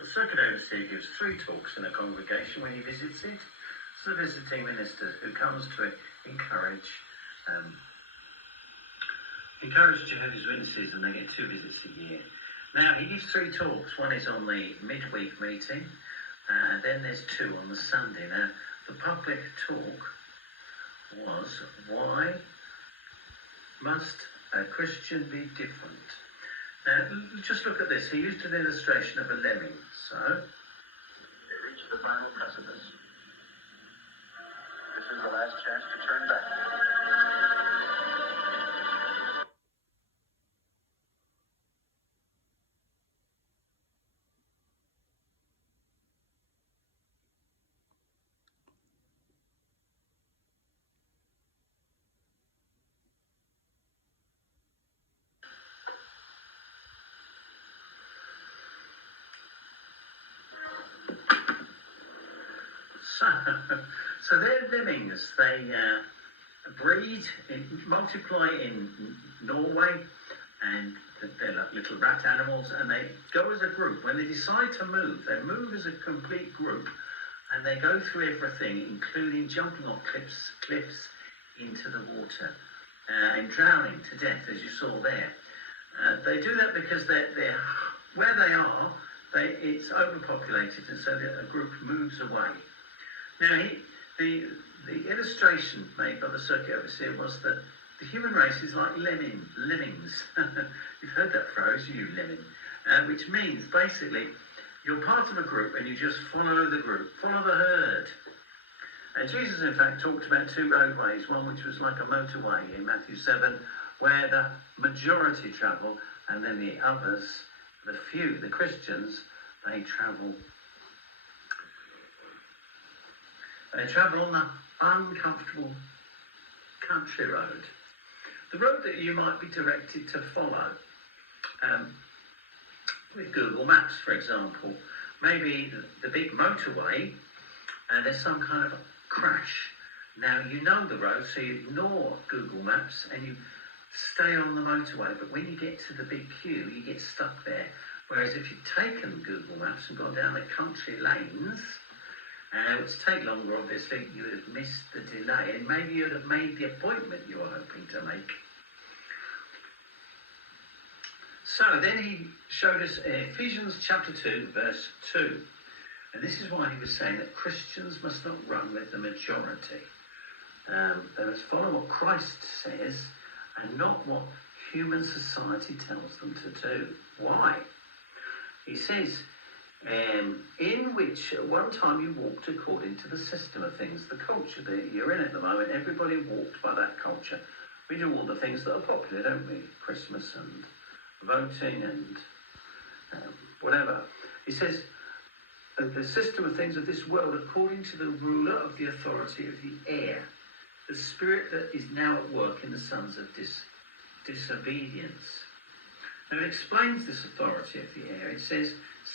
the circuit overseer gives 3 talks in a congregation when he visits it. It's the visiting minister who comes to encourage Jehovah's Witnesses, and they get 2 visits a year. Now, he gives 3 talks. One is on the midweek meeting, and then there's 2 on the Sunday. Now, the public talk was, why must a Christian be different? Now, just look at this. He used an illustration of a lemming. So, they reach the final precipice. This is the last chance to turn back. So they're lemmings. They breed, multiply in Norway, and they're like little rat animals, and they go as a group. When they decide to move, they move as a complete group, and they go through everything, including jumping off cliffs into the water and drowning to death, as you saw there. They do that because they're where they are. It's overpopulated, and so a group moves away. Now, the illustration made by the circuit overseer was that the human race is like lemmings. You've heard that phrase, you lemming, which means basically you're part of a group and you just follow the group, follow the herd. And Jesus, in fact, talked about 2 roadways, one which was like a motorway in Matthew 7, where the majority travel, and then the others, the few, the Christians, they travel on the uncomfortable country road. The road that you might be directed to follow with Google Maps, for example. Maybe the big motorway, and there's some kind of crash. Now, you know the road, so you ignore Google Maps and you stay on the motorway. But when you get to the big queue, you get stuck there. Whereas if you'd taken Google Maps and gone down the country lanes, it would take longer, obviously, you would have missed the delay, and maybe you would have made the appointment you were hoping to make. So then he showed us Ephesians chapter 2, verse 2. And this is why he was saying that Christians must not run with the majority. They must follow what Christ says and not what human society tells them to do. Why? He says, in which at one time you walked according to the system of things, the culture that you're in at the moment. Everybody walked by that culture. We do all the things that are popular, don't we? Christmas and voting and whatever. He says, the system of things of this world according to the ruler of the authority of the air, the spirit that is now at work in the sons of disobedience. Now it explains this authority of the air. It says,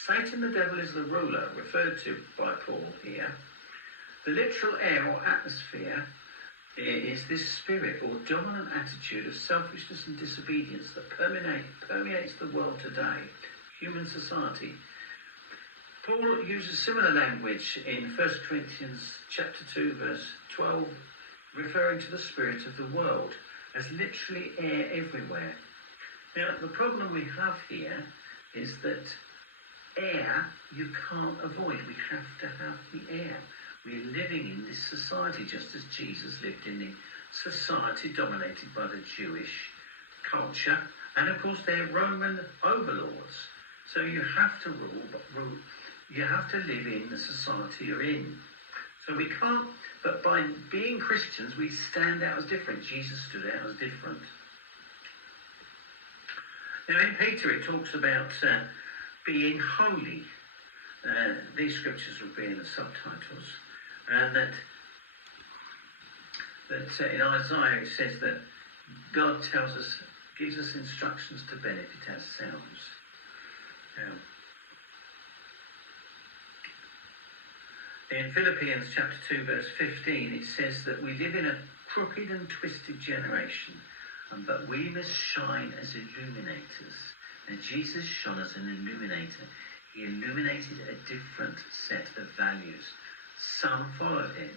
Satan the devil is the ruler, referred to by Paul here. The literal air or atmosphere is this spirit or dominant attitude of selfishness and disobedience that permeates the world today, human society. Paul uses similar language in 1 Corinthians chapter 2, verse 12, referring to the spirit of the world as literally air everywhere. Now, the problem we have here is that air you can't avoid. We have to have the air. We're living in this society just as Jesus lived in the society dominated by the Jewish culture. And of course, they're Roman overlords. So you have to rule, you have to live in the society you're in. So we can't, but by being Christians, we stand out as different. Jesus stood out as different. Now in Peter, it talks about being holy. These scriptures will be in the subtitles. And that in Isaiah it says that God gives us instructions to benefit ourselves. Now, in Philippians chapter 2 verse 15 it says that we live in a crooked and twisted generation, but we must shine as illuminators. And Jesus shone as an illuminator. He illuminated a different set of values. Some followed him.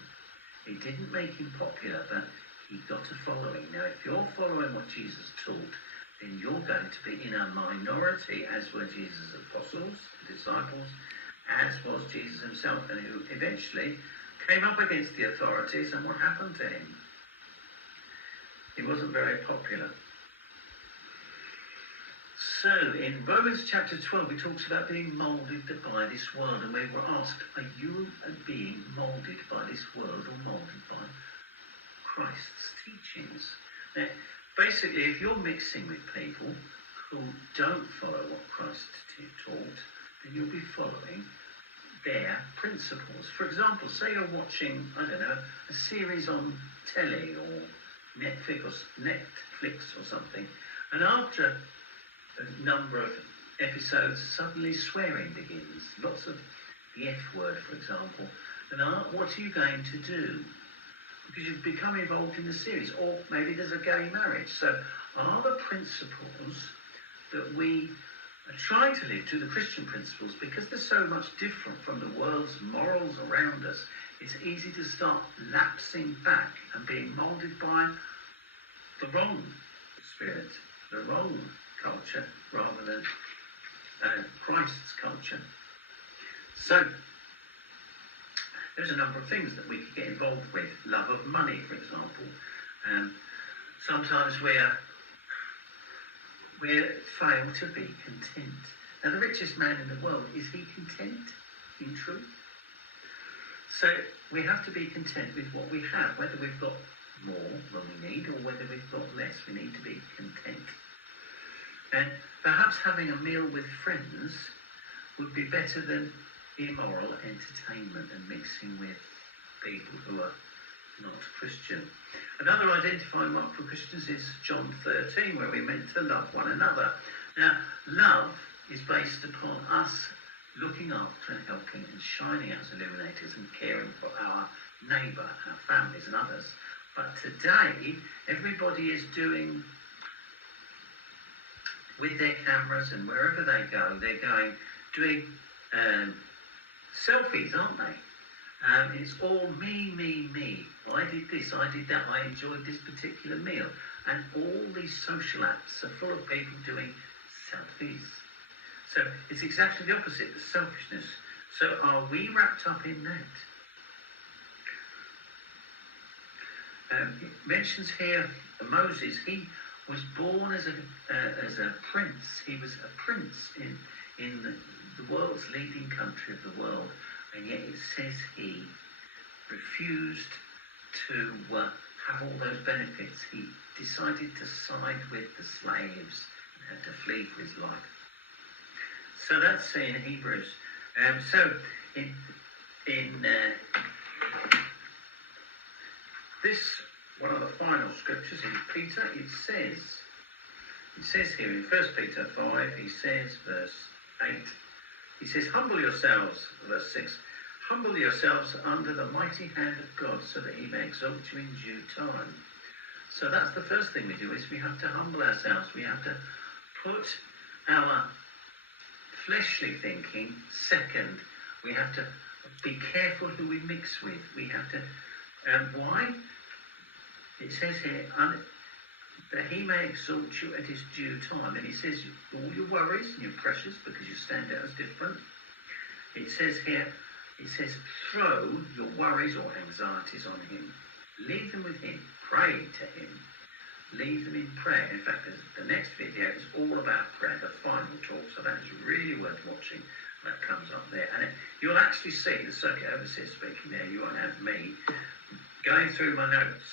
It didn't make him popular, but he got a following. Now, if you're following what Jesus taught, then you're going to be in a minority, as were Jesus' apostles, disciples, as was Jesus himself, and who eventually came up against the authorities. And what happened to him? He wasn't very popular. So, in Romans chapter 12, it talks about being moulded by this world, and we were asked, are you being moulded by this world or moulded by Christ's teachings? Now, basically, if you're mixing with people who don't follow what Christ taught, then you'll be following their principles. For example, say you're watching, I don't know, a series on telly or Netflix or something, and after a number of episodes, suddenly swearing begins. Lots of the F word, for example. And what are you going to do? Because you've become involved in the series. Or maybe there's a gay marriage. So are the principles that we are trying to live to, the Christian principles, because they're so much different from the world's morals around us, it's easy to start lapsing back and being moulded by the wrong spirit, the wrong culture, rather than Christ's culture. So there's a number of things that we could get involved with. Love of money, for example. Sometimes we fail to be content. Now, the richest man in the world, is he content in truth? So we have to be content with what we have, whether we've got more than we need or whether we've got less. We need to be content. And perhaps having a meal with friends would be better than immoral entertainment and mixing with people who are not Christian. Another identifying mark for Christians is John 13, where we're meant to love one another. Now, love is based upon us looking after and helping and shining as illuminators and caring for our neighbour, our families and others. But today, everybody is doing, with their cameras and wherever they go, they're doing selfies, aren't they? It's all me, me, me. I did this, I did that, I enjoyed this particular meal. And all these social apps are full of people doing selfies. So it's exactly the opposite, the selfishness. So are we wrapped up in that? It mentions here Moses. He was born as a prince. He was a prince in the world's leading country of the world, and yet it says he refused to have all those benefits. He decided to side with the slaves and had to flee for his life. So that's in Hebrews. So in this, one of the final scriptures in Peter, it says here in 1 Peter 5, he says, verse 8, he says, humble yourselves, verse 6, humble yourselves under the mighty hand of God so that he may exalt you in due time. So that's the first thing we do, is we have to humble ourselves. We have to put our fleshly thinking second. We have to be careful who we mix with. We have to, why? It says here, that he may exalt you at his due time. And he says, all your worries, and you're precious because you stand out as different. It says here, it says, throw your worries or anxieties on him. Leave them with him. Pray to him. Leave them in prayer. In fact, the next video is all about prayer, the final talk, so that is really worth watching. That comes up there. And you'll actually see the circuit overseer speaking there. You won't have me going through my notes.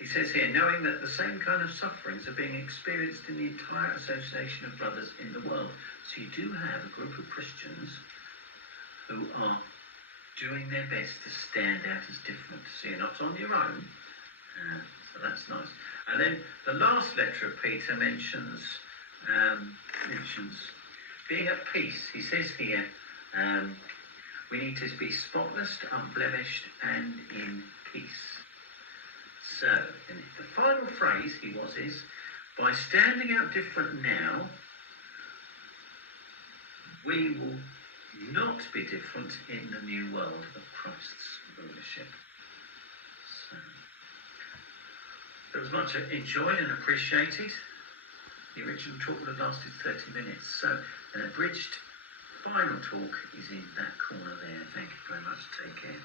He says here, knowing that the same kind of sufferings are being experienced in the entire association of brothers in the world. So you do have a group of Christians who are doing their best to stand out as different. So you're not on your own. So that's nice. And then the last letter of Peter mentions being at peace. He says here, we need to be spotless, unblemished, and in peace. So, and the final phrase is, By standing out different now, we will not be different in the new world of Christ's rulership. So, it was much enjoyed and appreciated. The original talk would have lasted 30 minutes. So an abridged final talk is in that corner there. Thank you very much. Take care.